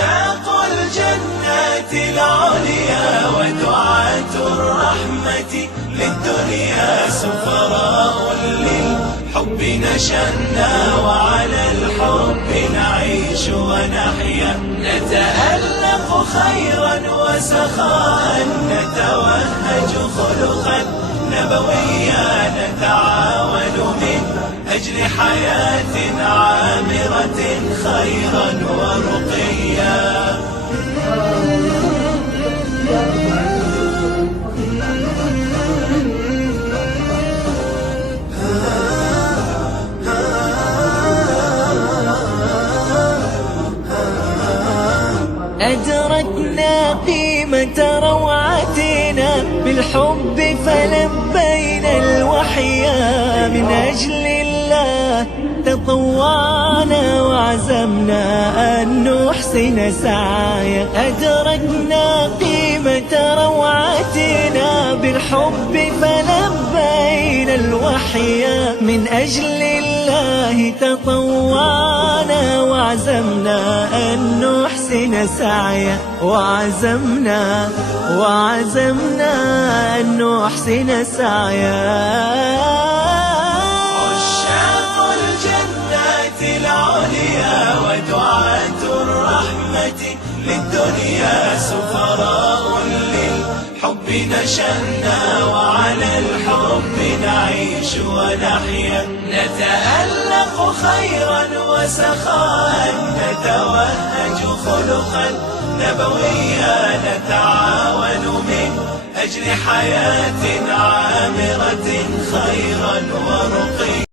عشاق الجنات العليا ودعاة الرحمة للدنيا سفراء للحب نشأنا وعلى الحب نعيش ونحيا نتألق خيرا وسخاء نتوهج خلقا نبويا نتعاون من أجل حياة عامرة خيرا ورقيا. أدركنا قيمة روعتنا بالحب فلبينا الوحيا من أجل الله تطوعنا وعزمنا أن نحسن سعيا. أدركنا قيمة روعتنا بالحب فلبينا الوحيا من أجل الله تطوعنا وعزمنا أن نحسن سعيا وعزمنا أن نحسن سعيا. عشاق الجنات العليا ودعاة الرحمة للدنيا سفراء للحب نشأنا وعلى الحب نعيش ونحيا نتألق خيرا وسخاء نتوهج خلقا نبويا نتعاون من أجل حياة عامرة خيرا ورقيا.